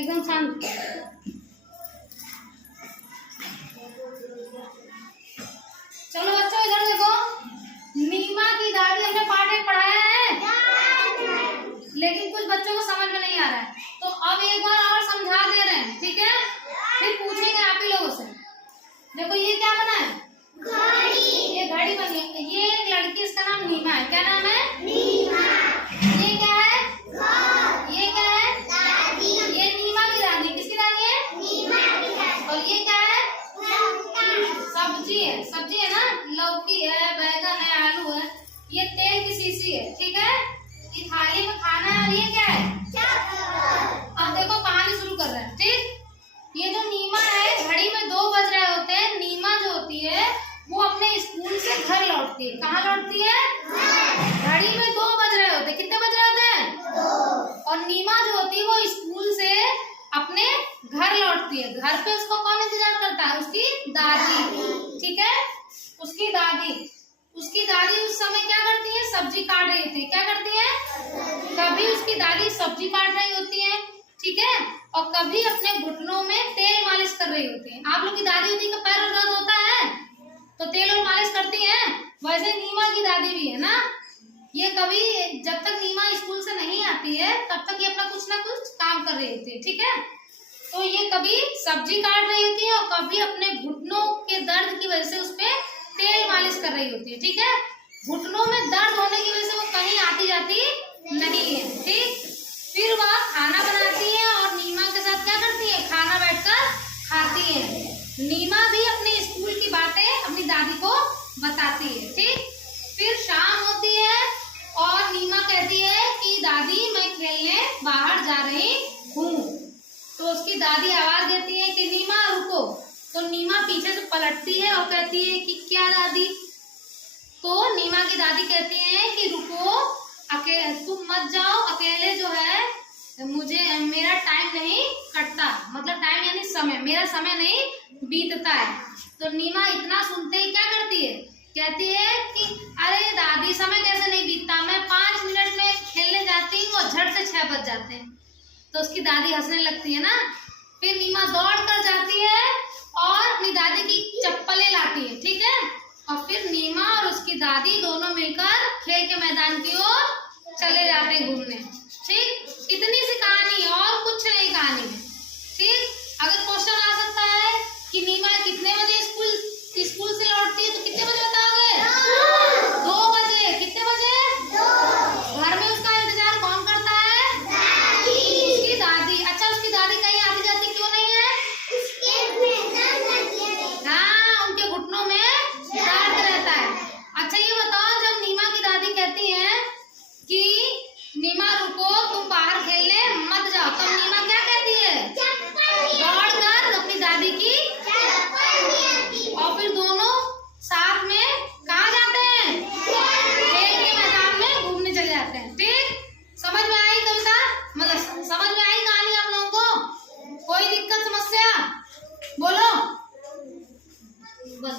एकदम शांत। चलो बच्चों इधर देखो, नीमा की दादी हमने पाठ में पढ़ाया है, लेकिन कुछ बच्चों को समझ में नहीं आ रहा है, तो अब एक बार और समझा दे रहे हैं, ठीक है? फिर पूछेंगे आप ही लोगों से। देखो ये क्या बना है? घड़ी। ये घड़ी बनी है। ये एक लड़की, इसका नाम नीमा है। क्या नाम है? नीमा। ये क्या है? घर। ये क्या है? दादी। ये नीमा की दादी। किसकी दादी है? नीमा की दादी। और ये क्या है? सब्जी है। सब्जी है ना, लौकी है, बैगन है, आलू है। ये तेल की शीशी है, ठीक है? ये थाली में खाना है। और ये क्या है? अब देखो कहानी शुरू कर रहे हैं, ठीक? ये जो नीमा है, घड़ी में 2 बज रहे होते हैं। नीमा जो होती है वो अपने स्कूल से घर लौटती है। कहाँ लौटती है? घड़ी में 2 बज रहे होते हैं। कितने बज रहे होते हैं? 2। और नीमा जो होती है वो स्कूल से अपने घर लौटती है। घर पे उसको कौन इंतजार करता है? उसकी दादी, ठीक है? उसकी दादी उस समय क्या करती है? सब्जी काट रही होती है। क्या करती है? कभी उसकी दादी सब्जी काट रही होती है, ठीक है? और कभी अपने घुटनों में तेल मालिश कर रही होती है। आप लोग की दादी होती का पैर में दर्द होता है तो तेल और मालिश करती है, वैसे नीमा की दादी भी है ना। ये कभी, जब तक नीमा स्कूल से नहीं आती है तब तक ये अपना कुछ ना कुछ काम कर रही होती है, ठीक है? तो ये कभी सब्जी काट रही होती है और कभी अपने घुटनों के दर्द की वजह से उसपे तेल मालिश कर रही होती है, ठीक है? घुटनों में दर्द होने की वजह से वो कहीं आती जाती नहीं है, ठीक? फिर वह खाना बनाती है और नीमा के साथ क्या करती है? खाना बैठकर खाती है। नीमा भी अपने स्कूल की बातें अपनी दादी को बताती है, ठीक? फिर शाम होती है और नीमा कहती है कि दादी मैं खेलने बाहर जा रही हूँ। तो उसकी दादी आवाज देती है कि नीमा रुको। तो नीमा पीछे से पलटती है और कहती है कि क्या दादी? तो नीमा की दादी कहती है कि रुको, तुम मत जाओ, अकेले जो है मेरा टाइम नहीं कटता, मतलब टाइम यानी समय, मेरा समय नहीं बीतता है। तो नीमा इतना सुनते ही क्या करती है? कहती है कि अरे दादी समय कैसे नहीं बीतता, मैं 5 मिनट में खेलने जाती हूँ और झट से 6 बज जाते हैं। तो उसकी दादी हंसने लगती है ना। फिर नीमा दौड़ कर जाती है और अपनी दादी की चप्पलें लाती है, ठीक है? और फिर नीमा और उसकी दादी दोनों मिलकर खेल के मैदान की ओर चले जाते हैं घूमने, ठीक? इतनी सी कहानी, और कुछ नहीं।